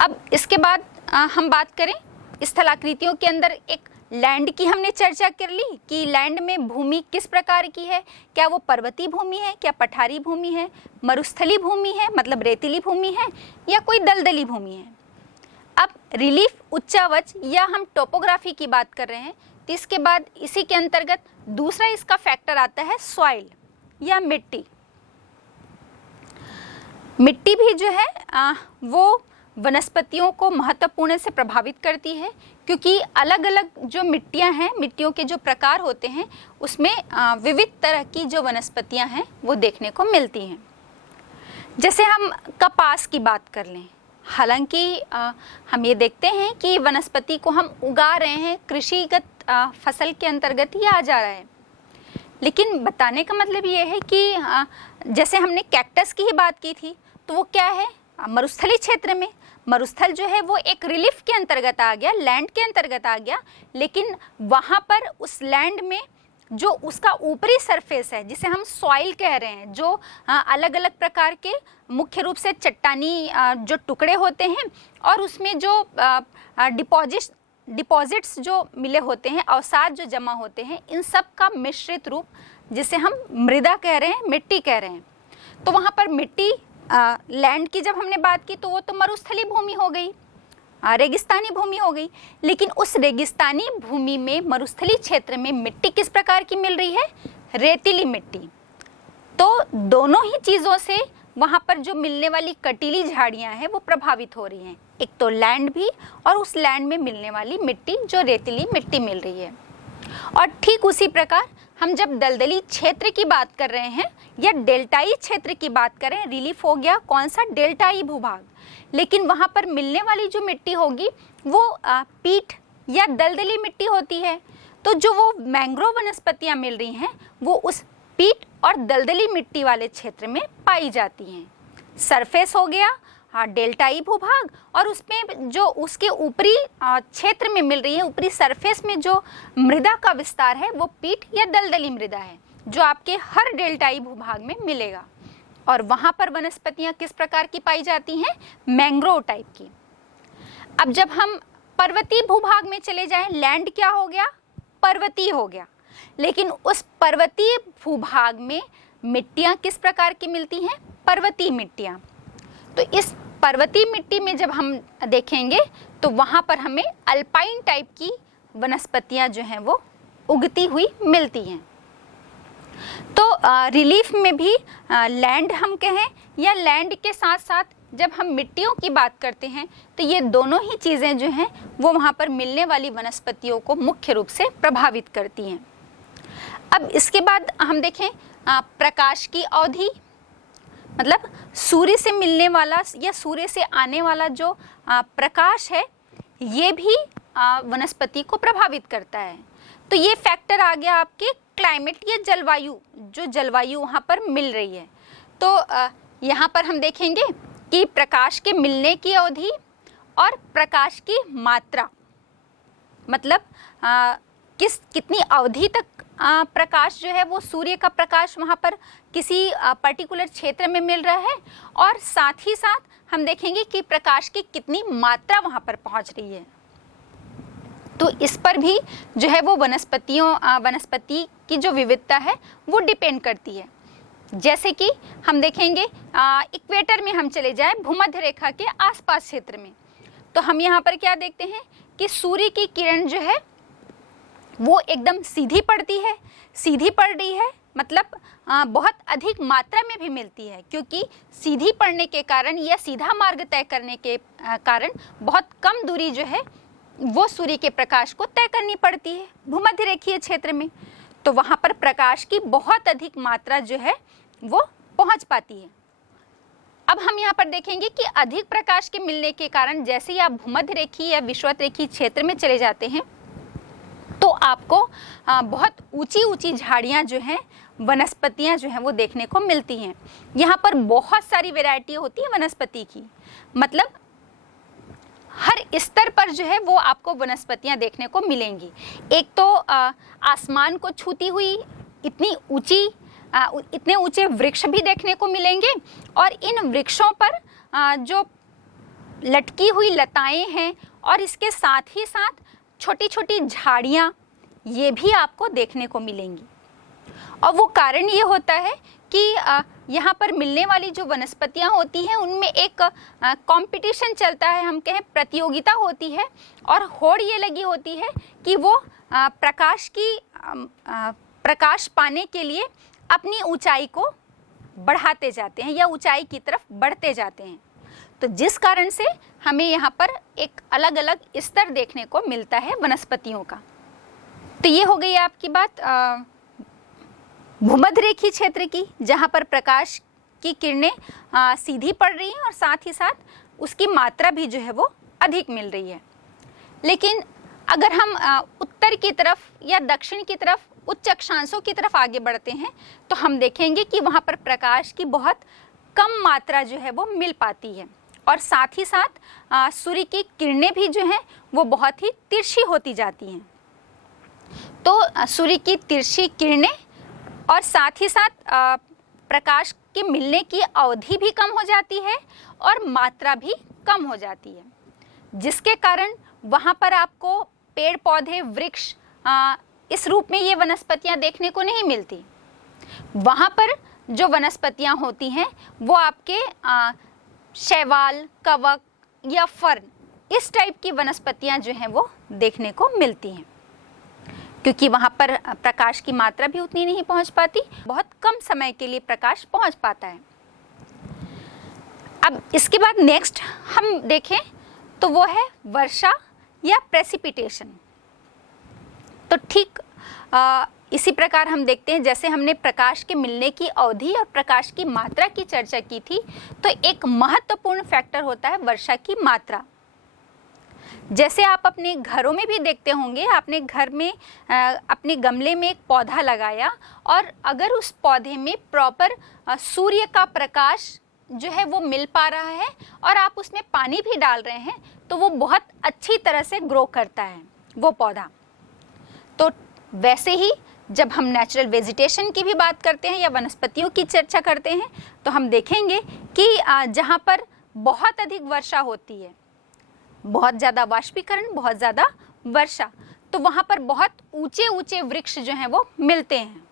अब इसके बाद हम बात करें स्थलाकृतियों के अंदर एक लैंड की हमने चर्चा कर ली कि लैंड में भूमि किस प्रकार की है, क्या वो पर्वतीय भूमि है, क्या पठारी भूमि है, मरुस्थली भूमि है मतलब रेतीली भूमि है, या कोई दलदली भूमि है। अब रिलीफ उच्चावच या हम टोपोग्राफी की बात कर रहे हैं, तो इसके बाद इसी के अंतर्गत दूसरा इसका फैक्टर आता है सॉइल या मिट्टी। मिट्टी भी जो है वो वनस्पतियों को महत्वपूर्ण से प्रभावित करती है, क्योंकि अलग अलग जो मिट्टियां हैं, मिट्टियों के जो प्रकार होते हैं, उसमें विविध तरह की जो वनस्पतियां हैं वो देखने को मिलती हैं। जैसे हम कपास की बात कर लें, हालांकि हम ये देखते हैं कि वनस्पति को हम उगा रहे हैं, कृषिगत फसल के अंतर्गत ही आ जा रहा है, लेकिन बताने का मतलब ये है कि जैसे हमने कैक्टस की ही बात की थी, तो वो क्या है, मरुस्थली क्षेत्र में। मरुस्थल जो है वो एक रिलीफ के अंतर्गत आ गया, लैंड के अंतर्गत आ गया, लेकिन वहाँ पर उस लैंड में जो उसका ऊपरी सरफेस है, जिसे हम सॉइल कह रहे हैं, जो अलग अलग प्रकार के मुख्य रूप से चट्टानी जो टुकड़े होते हैं और उसमें जो डिपॉजिट्स जो मिले होते हैं, अवसाद जो जमा होते हैं, इन सब का मिश्रित रूप जिसे हम मृदा कह रहे हैं, मिट्टी कह रहे हैं। तो वहाँ पर मिट्टी लैंड की जब हमने बात की तो वो तो मरुस्थली भूमि हो गई, रेगिस्तानी भूमि हो गई, लेकिन उस रेगिस्तानी भूमि में, मरुस्थली क्षेत्र में मिट्टी किस प्रकार की मिल रही है, रेतीली मिट्टी। तो दोनों ही चीज़ों से वहाँ पर जो मिलने वाली कटीली झाड़ियाँ हैं वो प्रभावित हो रही हैं, एक तो लैंड भी और उस लैंड में मिलने वाली मिट्टी जो रेतीली मिट्टी मिल रही है। और ठीक उसी प्रकार हम जब दलदली क्षेत्र की बात कर रहे हैं या डेल्टाई क्षेत्र की बात करें, रिलीफ हो गया कौन सा, डेल्टाई भूभाग, लेकिन वहाँ पर मिलने वाली जो मिट्टी होगी वो पीठ या दलदली मिट्टी होती है। तो जो वो मैंग्रोव वनस्पतियाँ मिल रही हैं वो उस पीठ और दलदली मिट्टी वाले क्षेत्र में पाई जाती हैं। सरफेस हो गया डेल्टाई भूभाग, और उसमें जो उसके ऊपरी क्षेत्र में मिल रही है, ऊपरी सरफेस में जो मृदा का विस्तार है वो पीठ या दलदली मृदा है, जो आपके हर डेल्टाई भूभाग में मिलेगा। और वहाँ पर वनस्पतियाँ किस प्रकार की पाई जाती हैं, मैंग्रोव टाइप की। अब जब हम पर्वतीय भूभाग में चले जाएं, लैंड क्या हो गया, पर्वतीय हो गया, लेकिन उस पर्वतीय भूभाग में मिट्टियाँ किस प्रकार की मिलती हैं, पर्वतीय मिट्टियाँ। तो इस पर्वतीय मिट्टी में जब हम देखेंगे तो वहाँ पर हमें अल्पाइन टाइप की वनस्पतियाँ जो हैं वो उगती हुई मिलती हैं। तो रिलीफ में भी लैंड हम कहें या लैंड के साथ साथ जब हम मिट्टियों की बात करते हैं तो ये दोनों ही चीज़ें जो हैं वो वहाँ पर मिलने वाली वनस्पतियों को मुख्य रूप से प्रभावित करती हैं। अब इसके बाद हम देखें प्रकाश की अवधि, मतलब सूर्य से मिलने वाला या सूर्य से आने वाला जो प्रकाश है ये भी वनस्पति को प्रभावित करता है। तो ये फैक्टर आ गया आपके क्लाइमेट या जलवायु, जो जलवायु वहाँ पर मिल रही है। तो यहाँ पर हम देखेंगे कि प्रकाश के मिलने की अवधि और प्रकाश की मात्रा, मतलब कितनी अवधि तक प्रकाश जो है वो सूर्य का प्रकाश वहाँ पर किसी पर्टिकुलर क्षेत्र में मिल रहा है, और साथ ही साथ हम देखेंगे कि प्रकाश की कितनी मात्रा वहाँ पर पहुँच रही है। तो इस पर भी जो है वो वनस्पति की जो विविधता है वो डिपेंड करती है। जैसे कि हम देखेंगे इक्वेटर में हम चले जाएं, भूमध्य रेखा के आसपास क्षेत्र में, तो हम यहाँ पर क्या देखते हैं कि सूर्य की किरण जो है वो एकदम सीधी पड़ती है, सीधी पड़ रही है, मतलब बहुत अधिक मात्रा में भी मिलती है, क्योंकि सीधी पड़ने के कारण या सीधा मार्ग तय करने के कारण बहुत कम दूरी जो है वो सूर्य के प्रकाश को तय करनी पड़ती है भूमध्य रेखीय क्षेत्र में। तो वहाँ पर प्रकाश की बहुत अधिक मात्रा जो है वो पहुँच पाती है। अब हम यहाँ पर देखेंगे कि अधिक प्रकाश के मिलने के कारण जैसे ही आप भूमध्य रेखीय या विषुवत रेखीय क्षेत्र में चले जाते हैं तो आपको बहुत ऊंची ऊंची झाड़ियाँ जो हैं, वनस्पतियाँ जो हैं वो देखने को मिलती हैं। यहाँ पर बहुत सारी वैरायटी होती है वनस्पति की, मतलब हर स्तर पर जो है वो आपको वनस्पतियाँ देखने को मिलेंगी। एक तो आसमान को छूती हुई इतने ऊंचे वृक्ष भी देखने को मिलेंगे, और इन वृक्षों पर जो लटकी हुई लताएं हैं और इसके साथ ही साथ छोटी छोटी झाड़ियाँ ये भी आपको देखने को मिलेंगी। और वो कारण ये होता है कि यहाँ पर मिलने वाली जो वनस्पतियाँ होती हैं उनमें एक कंपटीशन चलता है, हम कहें प्रतियोगिता होती है, और होड़ ये लगी होती है कि वो प्रकाश पाने के लिए अपनी ऊंचाई को बढ़ाते जाते हैं या ऊंचाई की तरफ बढ़ते जाते हैं। तो जिस कारण से हमें यहाँ पर एक अलग अलग स्तर देखने को मिलता है वनस्पतियों का। तो ये हो गई आपकी बात भूमध्यरेखीय क्षेत्र की, जहाँ पर प्रकाश की किरणें सीधी पड़ रही हैं और साथ ही साथ उसकी मात्रा भी जो है वो अधिक मिल रही है। लेकिन अगर हम उत्तर की तरफ या दक्षिण की तरफ उच्च अक्षांशों की तरफ आगे बढ़ते हैं तो हम देखेंगे कि वहाँ पर प्रकाश की बहुत कम मात्रा जो है वो मिल पाती है, और साथ ही साथ सूर्य की किरणें भी जो हैं वो बहुत ही तिरछी होती जाती हैं। तो सूर्य की तिरछी किरणें और साथ ही साथ प्रकाश के मिलने की अवधि भी कम हो जाती है और मात्रा भी कम हो जाती है, जिसके कारण वहाँ पर आपको पेड़ पौधे वृक्ष इस रूप में ये वनस्पतियाँ देखने को नहीं मिलती। वहाँ पर जो वनस्पतियाँ होती हैं वो आपके शैवाल, कवक या फर्न इस टाइप की वनस्पतियाँ जो हैं वो देखने को मिलती हैं, क्योंकि वहाँ पर प्रकाश की मात्रा भी उतनी नहीं पहुँच पाती, बहुत कम समय के लिए प्रकाश पहुँच पाता है। अब इसके बाद नेक्स्ट हम देखें तो वो है वर्षा या प्रेसिपिटेशन। तो ठीक इसी प्रकार हम देखते हैं, जैसे हमने प्रकाश के मिलने की अवधि और प्रकाश की मात्रा की चर्चा की थी, तो एक महत्वपूर्ण फैक्टर होता है वर्षा की मात्रा। जैसे आप अपने घरों में भी देखते होंगे, आपने घर में अपने गमले में एक पौधा लगाया और अगर उस पौधे में प्रॉपर सूर्य का प्रकाश जो है वो मिल पा रहा है और आप उसमें पानी भी डाल रहे हैं तो वो बहुत अच्छी तरह से ग्रो करता है वो पौधा। तो वैसे ही जब हम नेचुरल वेजिटेशन की भी बात करते हैं या वनस्पतियों की चर्चा करते हैं तो हम देखेंगे कि जहाँ पर बहुत अधिक वर्षा होती है, बहुत ज़्यादा वाष्पीकरण, बहुत ज़्यादा वर्षा, तो वहाँ पर बहुत ऊंचे ऊंचे वृक्ष जो हैं वो मिलते हैं।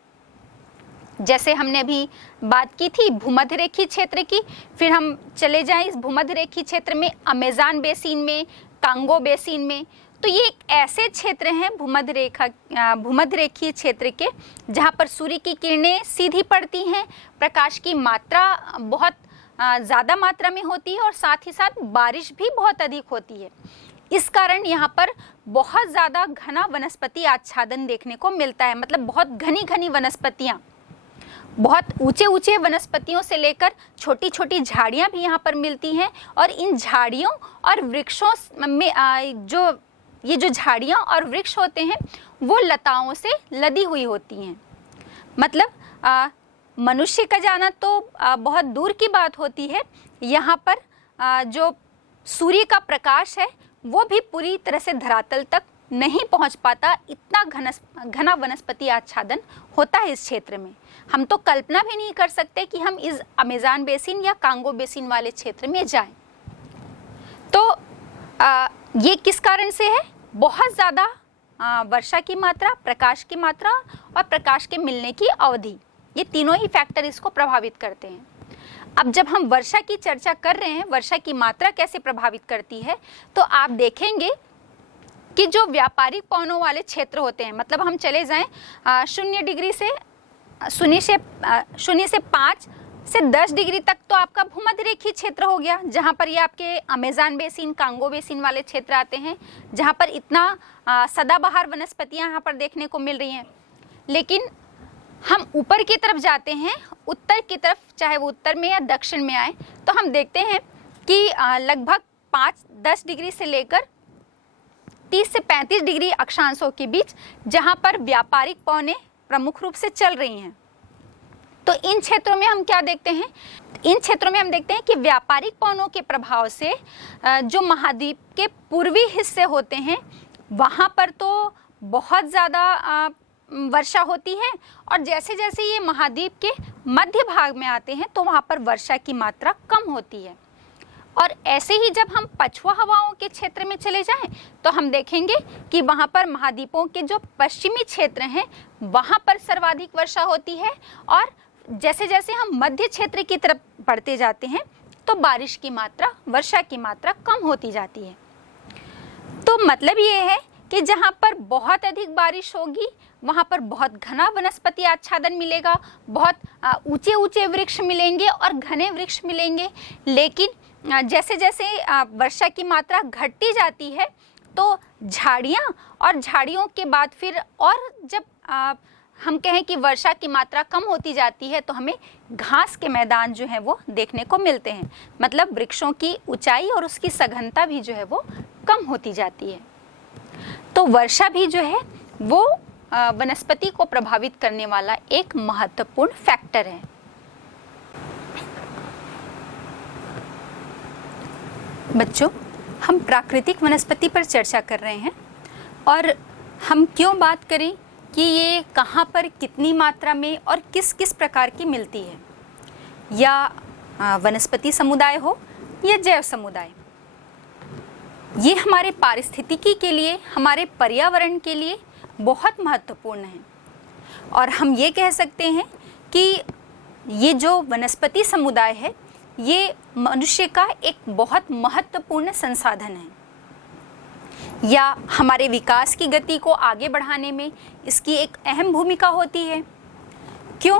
जैसे हमने अभी बात की थी भूमध्यरेखीय क्षेत्र की, फिर हम चले जाएं इस भूमध्यरेखीय क्षेत्र में अमेज़न बेसिन में, कांगो बेसिन में। तो ये एक ऐसे क्षेत्र हैं भूमध्यरेखीय क्षेत्र के जहाँ पर सूर्य की किरणें सीधी पड़ती हैं, प्रकाश की मात्रा बहुत ज़्यादा मात्रा में होती है और साथ ही साथ बारिश भी बहुत अधिक होती है। इस कारण यहाँ पर बहुत ज़्यादा घना वनस्पति आच्छादन देखने को मिलता है, मतलब बहुत घनी घनी वनस्पतियाँ, बहुत ऊंचे ऊंचे वनस्पतियों से लेकर छोटी छोटी झाड़ियाँ भी यहाँ पर मिलती हैं। और इन झाड़ियों और वृक्षों में ये जो झाड़ियाँ और वृक्ष होते हैं वो लताओं से लदी हुई होती हैं। मतलब मनुष्य का जाना तो बहुत दूर की बात होती है, यहाँ पर जो सूर्य का प्रकाश है वो भी पूरी तरह से धरातल तक नहीं पहुँच पाता, इतना घना वनस्पति आच्छादन होता है इस क्षेत्र में। हम तो कल्पना भी नहीं कर सकते कि हम इस अमेज़न बेसिन या कांगो बेसिन वाले क्षेत्र में जाएं। तो ये किस कारण से है? बहुत ज़्यादा वर्षा की मात्रा, प्रकाश की मात्रा और प्रकाश के मिलने की अवधि, ये तीनों ही फैक्टर इसको प्रभावित करते हैं। अब जब हम वर्षा की चर्चा कर रहे हैं, वर्षा की मात्रा कैसे प्रभावित करती है, तो आप देखेंगे कि जो व्यापारिक पवनों वाले क्षेत्र होते हैं, मतलब हम चले जाएं 0 से 5 से 10 डिग्री तक, तो आपका भूमध्यरेखीय क्षेत्र हो गया, जहाँ पर ये आपके अमेज़न बेसिन, कांगो बेसिन वाले क्षेत्र आते हैं, जहाँ पर इतना सदाबहार वनस्पतियाँ यहाँ पर देखने को मिल रही हैं। लेकिन हम ऊपर की तरफ जाते हैं, उत्तर की तरफ, चाहे वो उत्तर में या दक्षिण में आए, तो हम देखते हैं कि लगभग 5-10 डिग्री से लेकर 30 से 35 डिग्री अक्षांशों के बीच जहाँ पर व्यापारिक पवनें प्रमुख रूप से चल रही हैं। तो इन क्षेत्रों में हम क्या देखते हैं? इन क्षेत्रों में हम देखते हैं कि व्यापारिक पवनों के प्रभाव से जो महाद्वीप के पूर्वी हिस्से होते हैं वहाँ पर तो बहुत ज़्यादा वर्षा होती है, और जैसे जैसे ये महाद्वीप के मध्य भाग में आते हैं तो वहाँ पर वर्षा की मात्रा कम होती है। और ऐसे ही जब हम पछुआ हवाओं के क्षेत्र में चले जाएं तो हम देखेंगे कि वहाँ पर महाद्वीपों के जो पश्चिमी क्षेत्र हैं वहाँ पर सर्वाधिक वर्षा होती है, और जैसे जैसे हम मध्य क्षेत्र की तरफ बढ़ते जाते हैं तो बारिश की मात्रा, वर्षा की मात्रा कम होती जाती है। तो मतलब ये है कि जहाँ पर बहुत अधिक बारिश होगी वहाँ पर बहुत घना वनस्पति आच्छादन मिलेगा, बहुत ऊंचे ऊंचे वृक्ष मिलेंगे और घने वृक्ष मिलेंगे। लेकिन जैसे जैसे वर्षा की मात्रा घटती जाती है तो झाड़ियाँ, और झाड़ियों के बाद फिर और जब हम कहें कि वर्षा की मात्रा कम होती जाती है तो हमें घास के मैदान जो है वो देखने को मिलते हैं। मतलब वृक्षों की ऊंचाई और उसकी सघनता भी जो है वो कम होती जाती है। तो वर्षा भी जो है वो वनस्पति को प्रभावित करने वाला एक महत्वपूर्ण फैक्टर है। बच्चों, हम प्राकृतिक वनस्पति पर चर्चा कर रहे हैं और हम क्यों बात करें कि ये कहाँ पर कितनी मात्रा में और किस किस प्रकार की मिलती है, या वनस्पति समुदाय हो या जैव समुदाय। ये हमारे पारिस्थितिकी के लिए, हमारे पर्यावरण के लिए बहुत महत्वपूर्ण है। और हम ये कह सकते हैं कि ये जो वनस्पति समुदाय है ये मनुष्य का एक बहुत महत्वपूर्ण संसाधन है, या हमारे विकास की गति को आगे बढ़ाने में इसकी एक अहम भूमिका होती है। क्यों?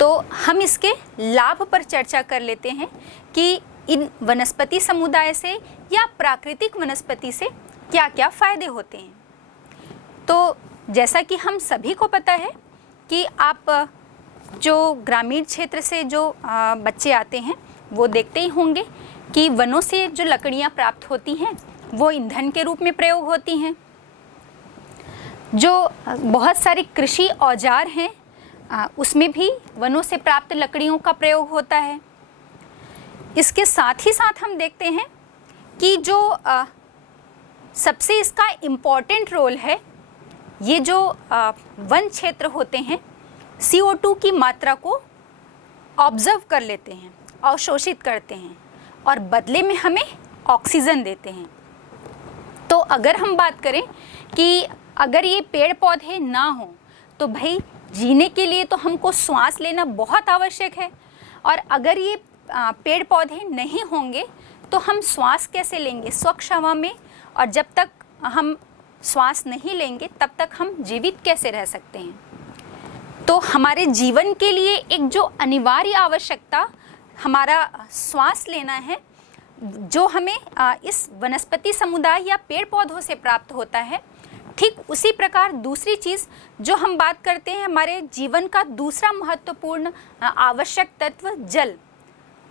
तो हम इसके लाभ पर चर्चा कर लेते हैं कि इन वनस्पति समुदाय से या प्राकृतिक वनस्पति से क्या क्या फायदे होते हैं। तो जैसा कि हम सभी को पता है कि आप जो ग्रामीण क्षेत्र से जो बच्चे आते हैं वो देखते ही होंगे कि वनों से जो लकड़ियाँ प्राप्त होती हैं वो ईंधन के रूप में प्रयोग होती हैं। जो बहुत सारे कृषि औजार हैं उसमें भी वनों से प्राप्त लकड़ियों का प्रयोग होता है। इसके साथ ही साथ हम देखते हैं कि जो सबसे इसका इम्पॉर्टेंट रोल है, ये जो वन क्षेत्र होते हैं CO2 की मात्रा को ऑब्जर्व कर लेते हैं, अवशोषित करते हैं और बदले में हमें ऑक्सीजन देते हैं। तो अगर हम बात करें कि अगर ये पेड़ पौधे ना हो तो भाई जीने के लिए तो हमको श्वास लेना बहुत आवश्यक है, और अगर ये पेड़ पौधे नहीं होंगे तो हम श्वास कैसे लेंगे स्वच्छ हवा में, और जब तक हम श्वास नहीं लेंगे तब तक हम जीवित कैसे रह सकते हैं। तो हमारे जीवन के लिए एक जो अनिवार्य आवश्यकता हमारा श्वास लेना है, जो हमें इस वनस्पति समुदाय या पेड़ पौधों से प्राप्त होता है, ठीक उसी प्रकार दूसरी चीज़ जो हम बात करते हैं, हमारे जीवन का दूसरा महत्वपूर्ण आवश्यक तत्व जल।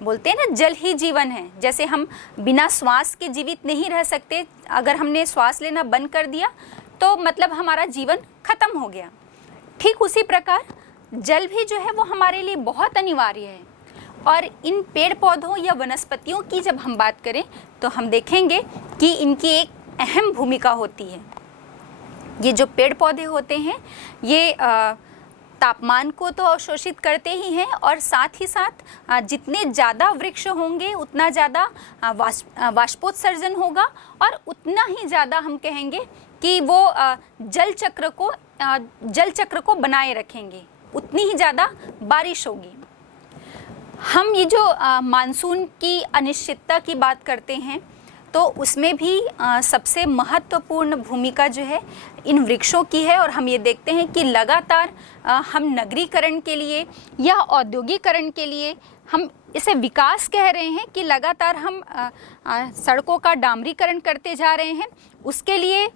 बोलते हैं ना, जल ही जीवन है। जैसे हम बिना श्वास के जीवित नहीं रह सकते, अगर हमने श्वास लेना बंद कर दिया तो मतलब हमारा जीवन खत्म हो गया। ठीक उसी प्रकार जल भी जो है वो हमारे लिए बहुत अनिवार्य है। और इन पेड़ पौधों या वनस्पतियों की जब हम बात करें तो हम देखेंगे कि इनकी एक अहम भूमिका होती है। ये जो पेड़ पौधे होते हैं ये तापमान को तो अवशोषित करते ही हैं, और साथ ही साथ जितने ज़्यादा वृक्ष होंगे उतना ज़्यादा वाष्पोत्सर्जन होगा, और उतना ही ज़्यादा हम कहेंगे कि वो जल चक्र को बनाए रखेंगे, उतनी ही ज़्यादा बारिश होगी। हम ये जो मानसून की अनिश्चितता की बात करते हैं तो उसमें भी सबसे महत्वपूर्ण भूमिका जो है इन वृक्षों की है। और हम ये देखते हैं कि लगातार हम नगरीकरण के लिए या औद्योगिकरण के लिए, हम इसे विकास कह रहे हैं कि लगातार हम सड़कों का डामरीकरण करते जा रहे हैं। उसके लिए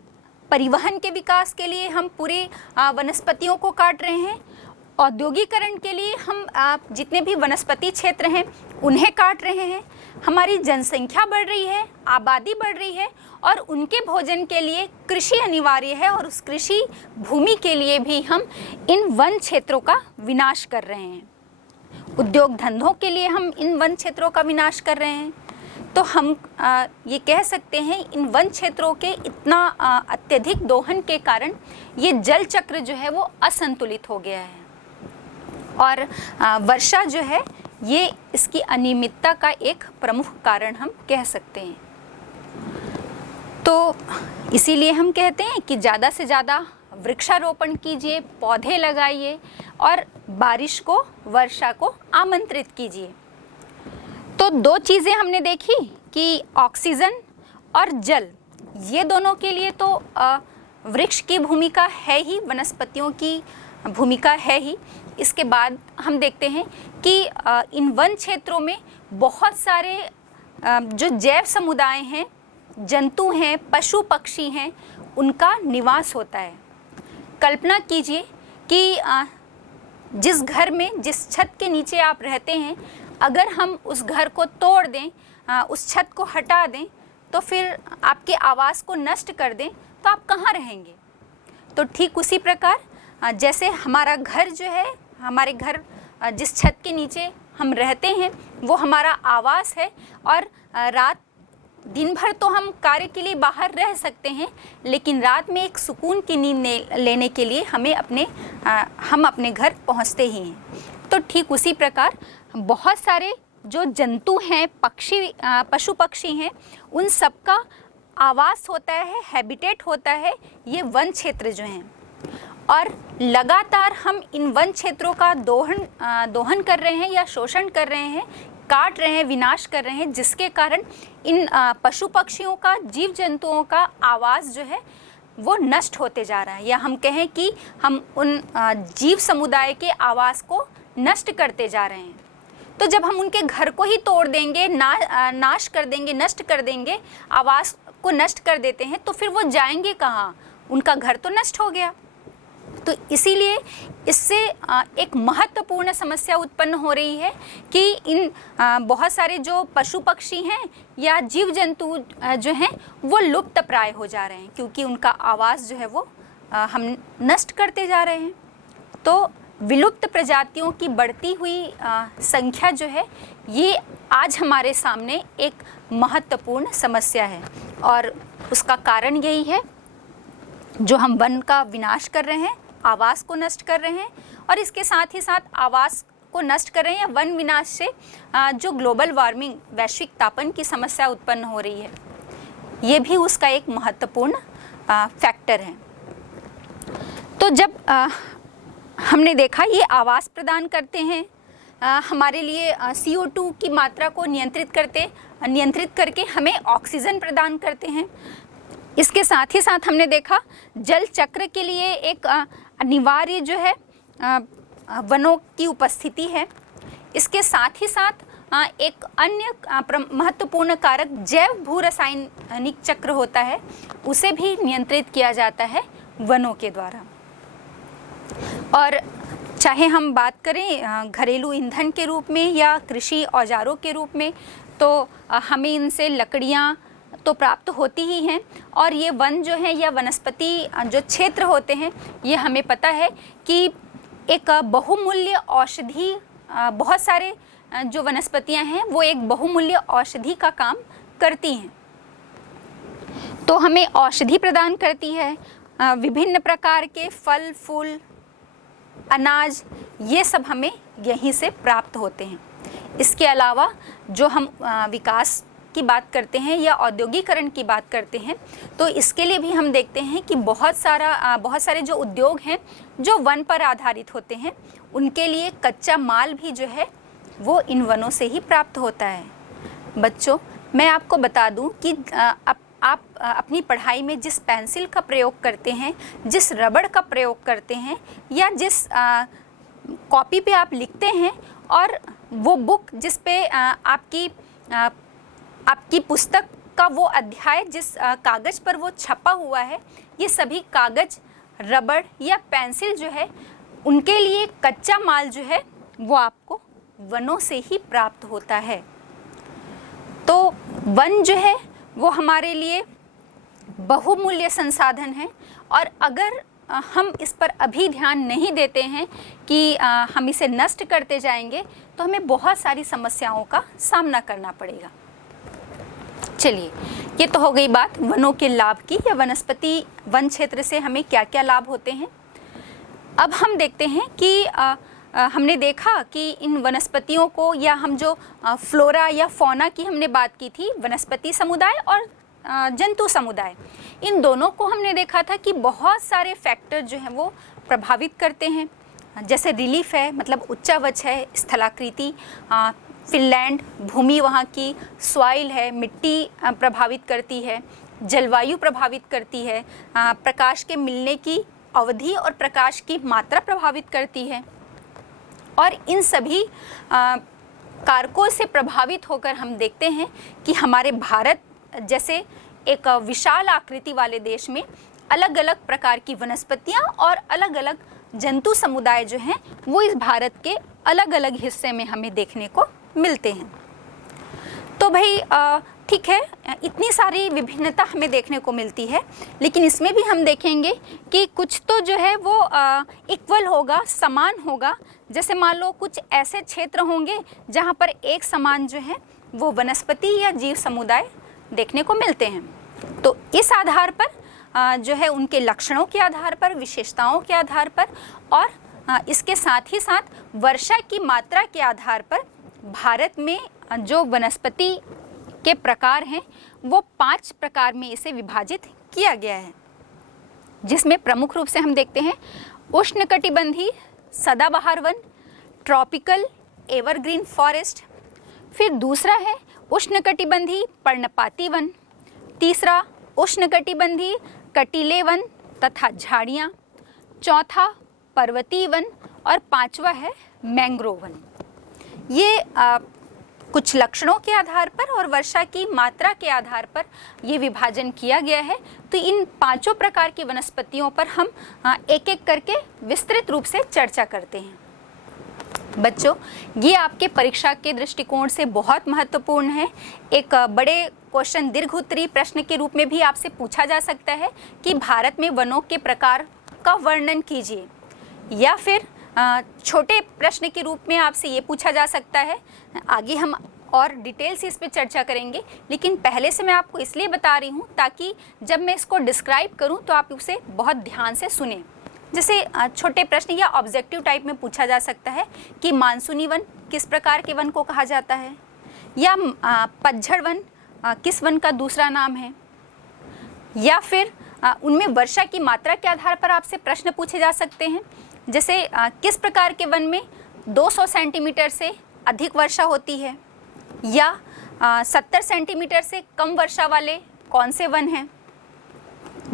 परिवहन के विकास के लिए हम पूरे वनस्पतियों को काट रहे हैं। औद्योगिकरण के लिए हम जितने भी वनस्पति क्षेत्र हैं उन्हें काट रहे हैं। हमारी जनसंख्या बढ़ रही है, आबादी बढ़ रही है, और उनके भोजन के लिए कृषि अनिवार्य है, और उस कृषि भूमि के लिए भी हम इन वन क्षेत्रों का विनाश कर रहे हैं। उद्योग धंधों के लिए हम इन वन क्षेत्रों का विनाश कर रहे हैं। तो हम ये कह सकते हैं इन वन क्षेत्रों के इतना अत्यधिक दोहन के कारण ये जल चक्र जो है वो असंतुलित हो गया है, और वर्षा जो है ये इसकी अनियमितता का एक प्रमुख कारण हम कह सकते हैं। तो इसीलिए हम कहते हैं कि ज़्यादा से ज़्यादा वृक्षारोपण कीजिए, पौधे लगाइए और बारिश को, वर्षा को आमंत्रित कीजिए। तो दो चीज़ें हमने देखी कि ऑक्सीजन और जल, ये दोनों के लिए तो वृक्ष की भूमिका है ही, वनस्पतियों की भूमिका है ही। इसके बाद हम देखते हैं कि इन वन क्षेत्रों में बहुत सारे जो जैव समुदाय हैं, जंतु हैं, पशु पक्षी हैं, उनका निवास होता है। कल्पना कीजिए कि जिस घर में, जिस छत के नीचे आप रहते हैं, अगर हम उस घर को तोड़ दें, उस छत को हटा दें, तो फिर आपके आवास को नष्ट कर दें, तो आप कहाँ रहेंगे? तो ठीक उसी प्रकार जैसे हमारा घर जो है, हमारे घर जिस छत के नीचे हम रहते हैं वो हमारा आवास है, और रात दिन भर तो हम कार्य के लिए बाहर रह सकते हैं, लेकिन रात में एक सुकून की नींद लेने के लिए हम अपने घर पहुंचते ही हैं। तो ठीक उसी प्रकार बहुत सारे जो जंतु हैं, पशु पक्षी हैं, उन सब का आवास होता है, हैबिटेट होता है ये वन क्षेत्र जो हैं। और लगातार हम इन वन क्षेत्रों का दोहन कर रहे हैं या शोषण कर रहे हैं, काट रहे हैं, विनाश कर रहे हैं, जिसके कारण इन पशु पक्षियों का, जीव जंतुओं का आवास जो है वो नष्ट होते जा रहा है, या हम कहें कि हम उन जीव समुदाय के आवास को नष्ट करते जा रहे हैं। तो जब हम उनके घर को ही तोड़ देंगे, नाश कर देंगे, नष्ट कर देंगे, आवास को नष्ट कर देते हैं, तो फिर वो जाएंगे कहाँ? उनका घर तो नष्ट हो गया। तो इसीलिए इससे एक महत्वपूर्ण समस्या उत्पन्न हो रही है कि इन बहुत सारे जो पशु पक्षी हैं या जीव जंतु जो हैं वो लुप्त प्राय हो जा रहे हैं, क्योंकि उनका आवास जो है वो हम नष्ट करते जा रहे हैं। तो विलुप्त प्रजातियों की बढ़ती हुई संख्या जो है ये आज हमारे सामने एक महत्वपूर्ण समस्या है, और उसका कारण यही है जो हम वन का विनाश कर रहे हैं, आवास को नष्ट कर रहे हैं, और इसके साथ ही साथ आवास को नष्ट कर रहे हैं या वन विनाश से जो ग्लोबल वार्मिंग, वैश्विक तापन की समस्या उत्पन्न हो रही है, ये भी उसका एक महत्वपूर्ण फैक्टर है। तो जब हमने देखा ये आवास प्रदान करते हैं, हमारे लिए CO2 की मात्रा को नियंत्रित करके हमें ऑक्सीजन प्रदान करते हैं। इसके साथ ही साथ हमने देखा जल चक्र के लिए एक अनिवार्य जो है वनों की उपस्थिति है। इसके साथ ही साथ एक अन्य महत्वपूर्ण कारक जैव भू रासायनिक चक्र होता है, उसे भी नियंत्रित किया जाता है वनों के द्वारा। और चाहे हम बात करें घरेलू ईंधन के रूप में या कृषि औजारों के रूप में, तो हमें इनसे लकड़ियाँ तो प्राप्त होती ही हैं, और ये वन जो है या वनस्पति जो क्षेत्र होते हैं, ये हमें पता है कि एक बहुमूल्य औषधि, बहुत सारे जो वनस्पतियां हैं वो एक बहुमूल्य औषधि का काम करती हैं। तो हमें औषधि प्रदान करती है, विभिन्न प्रकार के फल, फूल, अनाज, ये सब हमें यहीं से प्राप्त होते हैं। इसके अलावा जो हम विकास की बात करते हैं या औद्योगिकरण की बात करते हैं, तो इसके लिए भी हम देखते हैं कि बहुत सारे जो उद्योग हैं जो वन पर आधारित होते हैं, उनके लिए कच्चा माल भी जो है वो इन वनों से ही प्राप्त होता है। बच्चों, मैं आपको बता दूं कि आप अपनी पढ़ाई में जिस पेंसिल का प्रयोग करते हैं, जिस रबड़ का प्रयोग करते हैं, या जिस कॉपी पे आप लिखते हैं, और वो बुक जिस पे आपकी पुस्तक का वो अध्याय जिस कागज़ पर वो छपा हुआ है, ये सभी कागज़, रबड़ या पेंसिल जो है, उनके लिए कच्चा माल जो है वो आपको वनों से ही प्राप्त होता है। तो वन जो है वो हमारे लिए बहुमूल्य संसाधन है, और अगर हम इस पर अभी ध्यान नहीं देते हैं कि हम इसे नष्ट करते जाएंगे, तो हमें बहुत सारी समस्याओं का सामना करना पड़ेगा। चलिए, ये तो हो गई बात वनों के लाभ की, या वनस्पति वन क्षेत्र से हमें क्या क्या लाभ होते हैं। अब हम देखते हैं कि हमने देखा कि इन वनस्पतियों को, या हम जो फ्लोरा या फौना की हमने बात की थी, वनस्पति समुदाय और जंतु समुदाय, इन दोनों को हमने देखा था कि बहुत सारे फैक्टर जो हैं वो प्रभावित करते हैं। जैसे रिलीफ है, मतलब उच्चावच है, स्थलाकृति, फिनलैंड, भूमि वहाँ की, सॉइल है, मिट्टी प्रभावित करती है, जलवायु प्रभावित करती है, प्रकाश के मिलने की अवधि और प्रकाश की मात्रा प्रभावित करती है। और इन सभी कारकों से प्रभावित होकर हम देखते हैं कि हमारे भारत जैसे एक विशाल आकृति वाले देश में अलग अलग प्रकार की वनस्पतियाँ और अलग अलग जंतु समुदाय जो हैं वो इस भारत के अलग अलग हिस्से में हमें देखने को मिलते हैं। तो भाई ठीक है, इतनी सारी विभिन्नता हमें देखने को मिलती है, लेकिन इसमें भी हम देखेंगे कि कुछ तो जो है वो इक्वल होगा, समान होगा। जैसे मान लो कुछ ऐसे क्षेत्र होंगे जहाँ पर एक समान जो है वो वनस्पति या जीव समुदाय देखने को मिलते हैं। तो इस आधार पर जो है उनके लक्षणों के आधार पर, विशेषताओं के आधार पर और इसके साथ ही साथ वर्षा की मात्रा के आधार पर भारत में जो वनस्पति के प्रकार हैं वो 5 प्रकार में इसे विभाजित किया गया है, जिसमें प्रमुख रूप से हम देखते हैं उष्णकटिबंधीय सदाबहार वन, ट्रॉपिकल एवरग्रीन फॉरेस्ट। फिर दूसरा है उष्णकटिबंधीय पर्णपाती वन, तीसरा उष्णकटिबंधीय कटीले वन तथा झाड़ियाँ, चौथा पर्वतीय वन और पांचवा है मैंग्रोव वन। ये कुछ लक्षणों के आधार पर और वर्षा की मात्रा के आधार पर ये विभाजन किया गया है। तो इन 5 प्रकार की वनस्पतियों पर हम एक एक करके विस्तृत रूप से चर्चा करते हैं। बच्चों, ये आपके परीक्षा के दृष्टिकोण से बहुत महत्वपूर्ण है। एक बड़े क्वेश्चन, दीर्घ उत्तरीय प्रश्न के रूप में भी आपसे पूछा जा सकता है कि भारत में वनों के प्रकार का वर्णन कीजिए, या फिर छोटे प्रश्न के रूप में आपसे ये पूछा जा सकता है। आगे हम और डिटेल से इस पे चर्चा करेंगे, लेकिन पहले से मैं आपको इसलिए बता रही हूँ ताकि जब मैं इसको डिस्क्राइब करूँ तो आप उसे बहुत ध्यान से सुनें। जैसे छोटे प्रश्न या ऑब्जेक्टिव टाइप में पूछा जा सकता है कि मानसूनी वन किस प्रकार के वन को कहा जाता है, या पतझड़ वन किस वन का दूसरा नाम है, या फिर उनमें वर्षा की मात्रा के आधार पर आपसे प्रश्न पूछे जा सकते हैं। जैसे किस प्रकार के वन में 200 सेंटीमीटर से अधिक वर्षा होती है, या 70 सेंटीमीटर से कम वर्षा वाले कौन से वन हैं।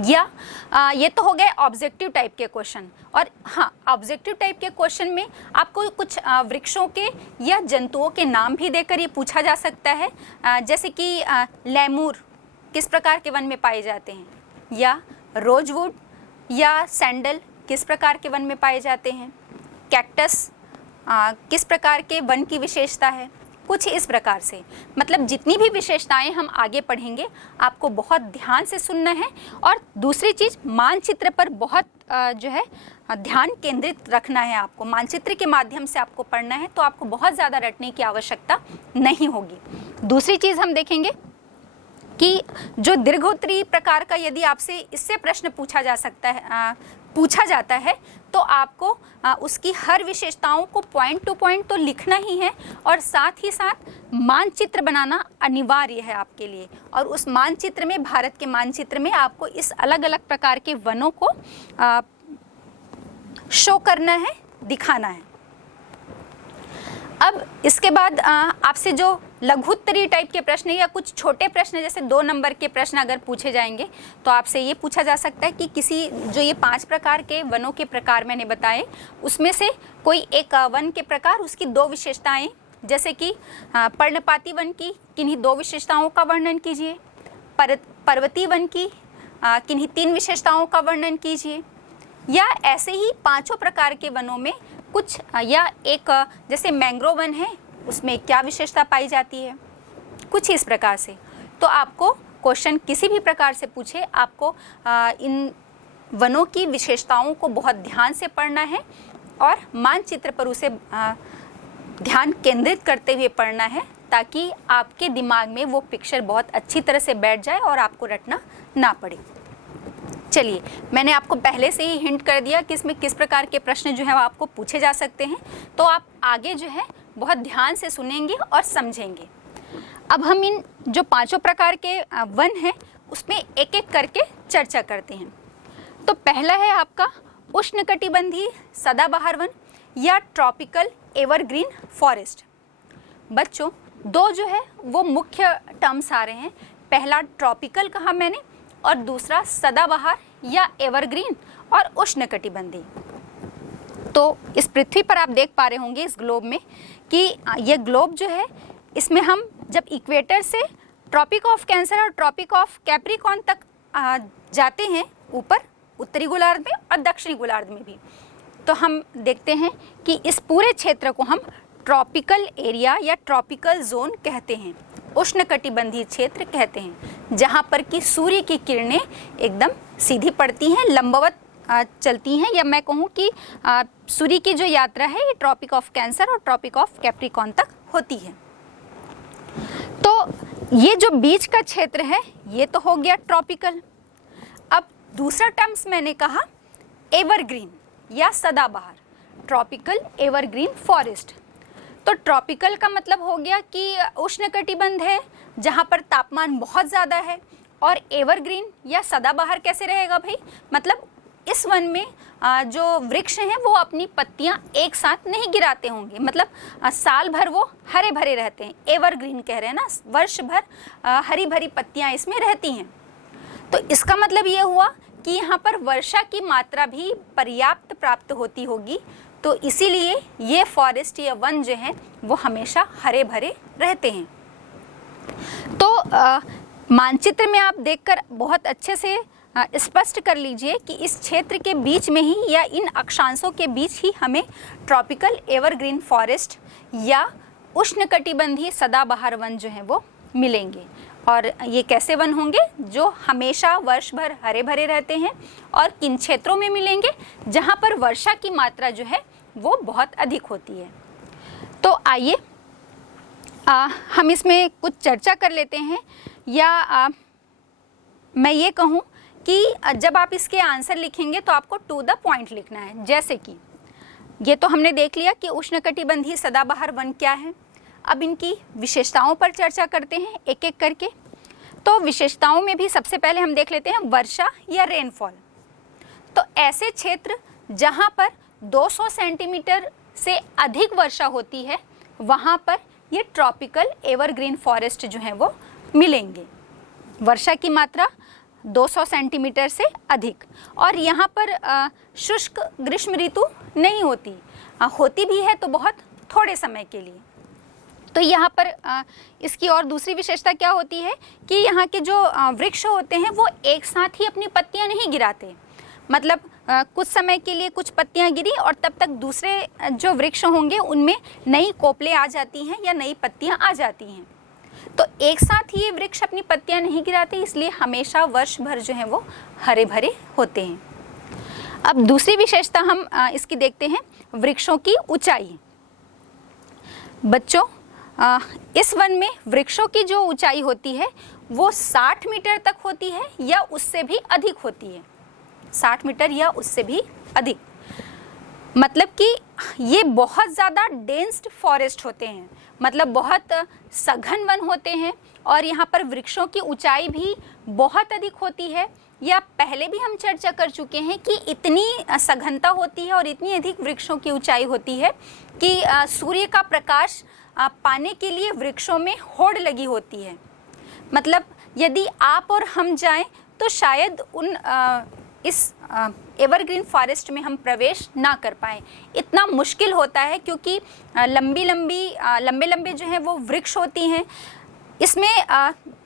या ये तो हो गए ऑब्जेक्टिव टाइप के क्वेश्चन। और हाँ, ऑब्जेक्टिव टाइप के क्वेश्चन में आपको कुछ वृक्षों के या जंतुओं के नाम भी देकर ये पूछा जा सकता है। जैसे कि लेमूर किस प्रकार के वन में पाए जाते हैं, या रोजवुड या सैंडल किस प्रकार के वन में पाए जाते हैं, कैक्टस किस प्रकार के वन की विशेषता है। कुछ इस प्रकार से, मतलब जितनी भी विशेषताएं हम आगे पढ़ेंगे आपको बहुत ध्यान से सुनना है। और दूसरी चीज़, मानचित्र पर बहुत जो है ध्यान केंद्रित रखना है आपको। मानचित्र के माध्यम से आपको पढ़ना है, तो आपको बहुत ज़्यादा रटने की आवश्यकता नहीं होगी। दूसरी चीज़ हम देखेंगे कि जो दीर्घोत्तरीय प्रकार का यदि आपसे इससे प्रश्न पूछा जाता है तो आपको उसकी हर विशेषताओं को पॉइंट टू पॉइंट तो लिखना ही है, और साथ ही साथ मानचित्र बनाना अनिवार्य है आपके लिए। और उस मानचित्र में, भारत के मानचित्र में, आपको इस अलग अलग प्रकार के वनों को शो करना है, दिखाना है। अब इसके बाद आपसे जो लघुत्तरीय टाइप के प्रश्न या कुछ छोटे प्रश्न, जैसे 2 नंबर के प्रश्न अगर पूछे जाएंगे तो आपसे ये पूछा जा सकता है कि किसी जो ये 5 प्रकार के वनों के प्रकार मैंने बताए, उसमें से कोई एक वन के प्रकार, उसकी 2 विशेषताएं, जैसे कि पर्णपाती वन की किन्हीं 2 विशेषताओं का वर्णन कीजिए, पर्वतीय वन की किन्हीं 3 विशेषताओं का वर्णन कीजिए, या ऐसे ही 5 प्रकार के वनों में कुछ, या एक जैसे मैंग्रोव वन है उसमें क्या विशेषता पाई जाती है। कुछ इस प्रकार से। तो आपको क्वेश्चन किसी भी प्रकार से पूछे, आपको इन वनों की विशेषताओं को बहुत ध्यान से पढ़ना है और मानचित्र पर उसे ध्यान केंद्रित करते हुए पढ़ना है, ताकि आपके दिमाग में वो पिक्चर बहुत अच्छी तरह से बैठ जाए और आपको रटना ना पड़े। चलिए, मैंने आपको पहले से ही हिंट कर दिया कि इसमें किस प्रकार के प्रश्न जो है वो आपको पूछे जा सकते हैं, तो आप आगे जो है बहुत ध्यान से सुनेंगे और समझेंगे। अब हम इन जो पांचों प्रकार के वन हैं उसमें एक एक करके चर्चा करते हैं। तो पहला है आपका उष्णकटिबंधीय सदाबहार वन या ट्रॉपिकल एवरग्रीन फॉरेस्ट। बच्चों, दो जो है वो मुख्य टर्म्स आ रहे हैं। पहला ट्रॉपिकल कहा मैंने और दूसरा सदाबहार या एवरग्रीन और उष्णकटिबंधीय। तो इस पृथ्वी पर आप देख पा रहे होंगे इस ग्लोब में कि ये ग्लोब जो है इसमें हम जब इक्वेटर से ट्रॉपिक ऑफ कैंसर और ट्रॉपिक ऑफ कैप्रिकॉर्न तक जाते हैं ऊपर, उत्तरी गोलार्ध में और दक्षिणी गोलार्ध में भी, तो हम देखते हैं कि इस पूरे क्षेत्र को हम ट्रॉपिकल एरिया या ट्रॉपिकल जोन कहते हैं, उष्णकटिबंधीय क्षेत्र कहते हैं, जहाँ पर कि सूर्य की किरणें एकदम सीधी पड़ती हैं, लंबवत चलती हैं, या मैं कहूँ कि सूर्य की जो यात्रा है ये ट्रॉपिक ऑफ कैंसर और ट्रॉपिक ऑफ कैप्रिकॉर्न तक होती है। तो ये जो बीच का क्षेत्र है ये तो हो गया ट्रॉपिकल। अब दूसरा टर्म्स मैंने कहा एवरग्रीन या सदाबहार, ट्रॉपिकल एवरग्रीन फॉरेस्ट। तो ट्रॉपिकल का मतलब हो गया कि उष्णकटिबंध है जहाँ पर तापमान बहुत ज़्यादा है, और एवरग्रीन या सदाबहार कैसे रहेगा भाई, मतलब इस वन में जो वृक्ष हैं वो अपनी पत्तियां एक साथ नहीं गिराते होंगे, मतलब साल भर वो हरे भरे रहते हैं। एवरग्रीन कह रहे हैं ना, वर्ष भर हरी भरी पत्तियां इसमें रहती हैं। तो इसका मतलब ये हुआ कि यहाँ पर वर्षा की मात्रा भी पर्याप्त प्राप्त होती होगी, तो इसीलिए ये फॉरेस्ट या वन जो है वो हमेशा हरे भरे रहते हैं। तो मानचित्र में आप देखकर बहुत अच्छे से स्पष्ट कर लीजिए कि इस क्षेत्र के बीच में ही या इन अक्षांशों के बीच ही हमें ट्रॉपिकल एवरग्रीन फॉरेस्ट या उष्णकटिबंधीय सदाबहार वन जो है वो मिलेंगे। और ये कैसे वन होंगे, जो हमेशा वर्ष भर हरे भरे रहते हैं, और किन क्षेत्रों में मिलेंगे, जहाँ पर वर्षा की मात्रा जो है वो बहुत अधिक होती है। तो आइए हम इसमें कुछ चर्चा कर लेते हैं, या मैं ये कहूँ कि जब आप इसके आंसर लिखेंगे तो आपको टू द पॉइंट लिखना है। जैसे कि ये तो हमने देख लिया कि उष्णकटिबंधीय सदाबहार वन क्या है। अब इनकी विशेषताओं पर चर्चा करते हैं एक एक करके। तो विशेषताओं में भी सबसे पहले हम देख लेते हैं वर्षा या रेनफॉल। तो ऐसे क्षेत्र जहाँ पर 200 सेंटीमीटर से अधिक वर्षा होती है वहाँ पर ये ट्रॉपिकल एवरग्रीन फॉरेस्ट जो हैं वो मिलेंगे। वर्षा की मात्रा 200 सेंटीमीटर से अधिक, और यहाँ पर शुष्क ग्रीष्म ऋतु नहीं होती, होती भी है तो बहुत थोड़े समय के लिए। तो यहाँ पर इसकी और दूसरी विशेषता क्या होती है कि यहाँ के जो वृक्ष होते हैं वो एक साथ ही अपनी पत्तियाँ नहीं गिराते, मतलब कुछ समय के लिए कुछ पत्तियाँ गिरी और तब तक दूसरे जो वृक्ष होंगे उनमें नई कोपलें आ जाती हैं या नई पत्तियाँ आ जाती हैं। तो एक साथ ही ये वृक्ष अपनी पत्तियाँ नहीं गिराते, इसलिए हमेशा वर्ष भर जो है वो हरे भरे होते हैं। अब दूसरी विशेषता हम इसकी देखते हैं, वृक्षों की ऊंचाई। बच्चों, इस वन में वृक्षों की जो ऊंचाई होती है वो 60 मीटर तक होती है या उससे भी अधिक होती है। 60 मीटर या उससे भी अधिक, मतलब कि ये बहुत ज़्यादा डेंस्ड फॉरेस्ट होते हैं, मतलब बहुत सघन वन होते हैं, और यहाँ पर वृक्षों की ऊंचाई भी बहुत अधिक होती है। या पहले भी हम चर्चा कर चुके हैं कि इतनी सघनता होती है और इतनी अधिक वृक्षों की ऊंचाई होती है कि सूर्य का प्रकाश पाने के लिए वृक्षों में होड़ लगी होती है। मतलब यदि आप और हम जाएं तो शायद इस एवरग्रीन फॉरेस्ट में हम प्रवेश ना कर पाएँ, इतना मुश्किल होता है, क्योंकि लंबे लंबे जो हैं वो वृक्ष होती हैं। इसमें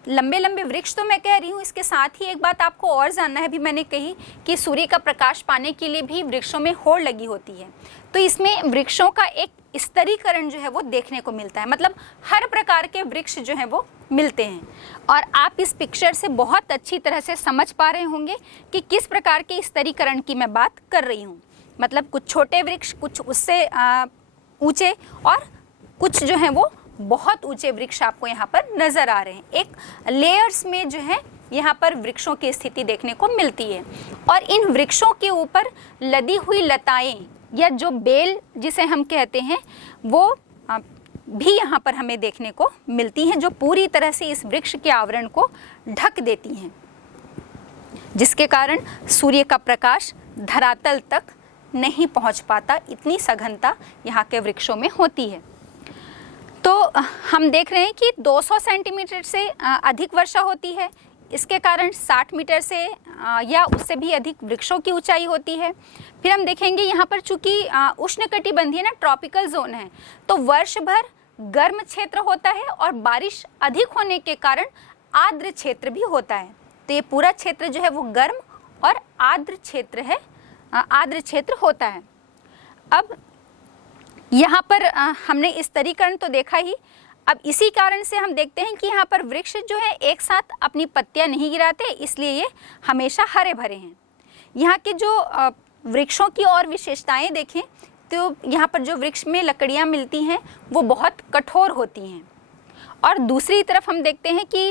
लंबे लंबे वृक्ष तो मैं कह रही हूँ, इसके साथ ही एक बात आपको और जानना है, भी मैंने कही कि सूर्य का प्रकाश पाने के लिए भी वृक्षों में होड़ लगी होती है। तो इसमें वृक्षों का एक स्तरीकरण जो है वो देखने को मिलता है, मतलब हर प्रकार के वृक्ष जो हैं वो मिलते हैं। और आप इस पिक्चर से बहुत अच्छी तरह से समझ पा रहे होंगे कि किस प्रकार के स्तरीकरण की मैं बात कर रही हूँ। मतलब कुछ छोटे वृक्ष, कुछ उससे ऊंचे, और कुछ जो हैं वो बहुत ऊंचे वृक्ष आपको यहाँ पर नज़र आ रहे हैं। एक लेयर्स में जो है यहाँ पर वृक्षों की स्थिति देखने को मिलती है। और इन वृक्षों के ऊपर लदी हुई लताएं या जो बेल जिसे हम कहते हैं वो भी यहाँ पर हमें देखने को मिलती हैं, जो पूरी तरह से इस वृक्ष के आवरण को ढक देती हैं, जिसके कारण सूर्य का प्रकाश धरातल तक नहीं पहुँच पाता। इतनी सघनता यहाँ के वृक्षों में होती है। तो हम देख रहे हैं कि 200 सेंटीमीटर से अधिक वर्षा होती है। इसके कारण 60 मीटर से या उससे भी अधिक वृक्षों की ऊंचाई होती है। फिर हम देखेंगे यहाँ पर चूंकि उष्णकटिबंधीय ना ट्रॉपिकल जोन है, तो वर्ष भर गर्म क्षेत्र होता है और बारिश अधिक होने के कारण आर्द्र क्षेत्र भी होता है। तो ये पूरा क्षेत्र जो है वो गर्म और आर्द्र क्षेत्र है, आर्द्र क्षेत्र होता है। अब यहाँ पर हमने स्तरीकरण तो देखा ही। अब इसी कारण से हम देखते हैं कि यहाँ पर वृक्ष जो है एक साथ अपनी पत्तियाँ नहीं गिराते, इसलिए ये हमेशा हरे भरे हैं। यहाँ के जो वृक्षों की और विशेषताएं देखें तो यहाँ पर जो वृक्ष में लकड़ियाँ मिलती हैं वो बहुत कठोर होती हैं। और दूसरी तरफ हम देखते हैं कि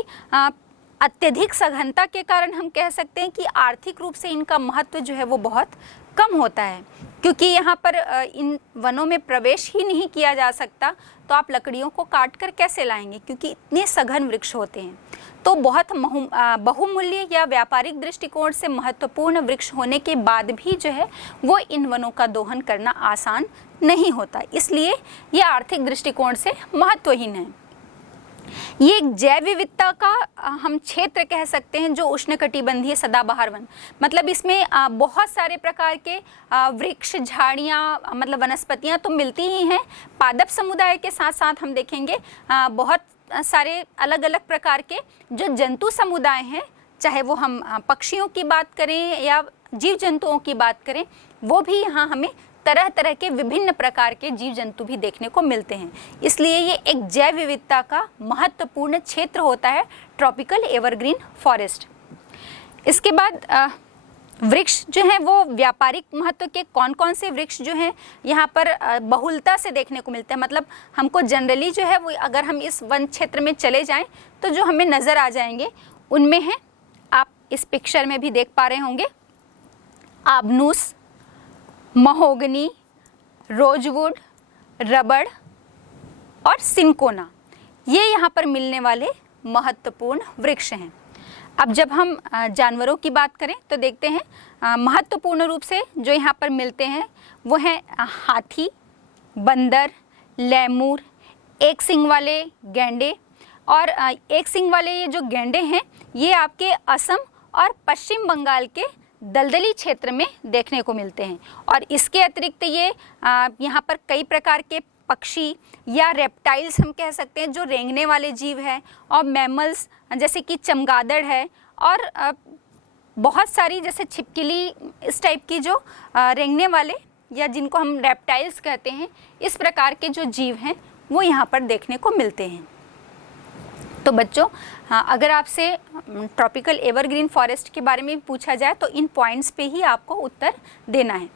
अत्यधिक सघनता के कारण हम कह सकते हैं कि आर्थिक रूप से इनका महत्व जो है वो बहुत कम होता है, क्योंकि यहाँ पर इन वनों में प्रवेश ही नहीं किया जा सकता। तो आप लकड़ियों को काट कर कैसे लाएंगे, क्योंकि इतने सघन वृक्ष होते हैं। तो बहुत बहुमूल्य या व्यापारिक दृष्टिकोण से महत्वपूर्ण वृक्ष होने के बाद भी जो है वो इन वनों का दोहन करना आसान नहीं होता, इसलिए ये आर्थिक दृष्टिकोण से महत्वहीन है। ये एक जैव विविधता का हम क्षेत्र कह सकते हैं, जो उष्णकटिबंधीय सदाबहार वन, मतलब इसमें बहुत सारे प्रकार के वृक्ष, झाड़ियाँ, मतलब वनस्पतियाँ तो मिलती ही हैं। पादप समुदाय के साथ साथ हम देखेंगे बहुत सारे अलग अलग प्रकार के जो जंतु समुदाय हैं, चाहे वो हम पक्षियों की बात करें या जीव जंतुओं की बात करें, वो भी यहाँ हमें तरह तरह के विभिन्न प्रकार के जीव जंतु भी देखने को मिलते हैं। इसलिए ये एक जैव विविधता का महत्वपूर्ण क्षेत्र होता है, ट्रॉपिकल एवरग्रीन फॉरेस्ट। इसके बाद वृक्ष जो हैं वो व्यापारिक महत्व के कौन कौन से वृक्ष जो हैं यहाँ पर बहुलता से देखने को मिलते हैं। मतलब हमको जनरली जो है वो अगर हम इस वन क्षेत्र में चले जाएं तो जो हमें नज़र आ जाएंगे उनमें हैं, आप इस पिक्चर में भी देख पा रहे होंगे, आबनूस, महोगनी, रोजवुड, रबड़ और सिंकोना, ये यहाँ पर मिलने वाले महत्वपूर्ण वृक्ष हैं। अब जब हम जानवरों की बात करें तो देखते हैं महत्वपूर्ण रूप से जो यहाँ पर मिलते हैं वो हैं हाथी, बंदर, लैमूर, एक सींग वाले गैंडे। और एक सींग वाले ये जो गैंडे हैं ये आपके असम और पश्चिम बंगाल के दलदली क्षेत्र में देखने को मिलते हैं। और इसके अतिरिक्त ये यहाँ पर कई प्रकार के पक्षी या रेप्टाइल्स हम कह सकते हैं जो रेंगने वाले जीव हैं, और मैमल्स जैसे कि चमगादड़ है, और बहुत सारी जैसे छिपकली, इस टाइप की जो रेंगने वाले या जिनको हम रेप्टाइल्स कहते हैं, इस प्रकार के जो जीव हैं वो यहाँ पर देखने को मिलते हैं। तो बच्चों, अगर आपसे ट्रॉपिकल एवरग्रीन फॉरेस्ट के बारे में पूछा जाए तो इन पॉइंट्स पे ही आपको उत्तर देना है।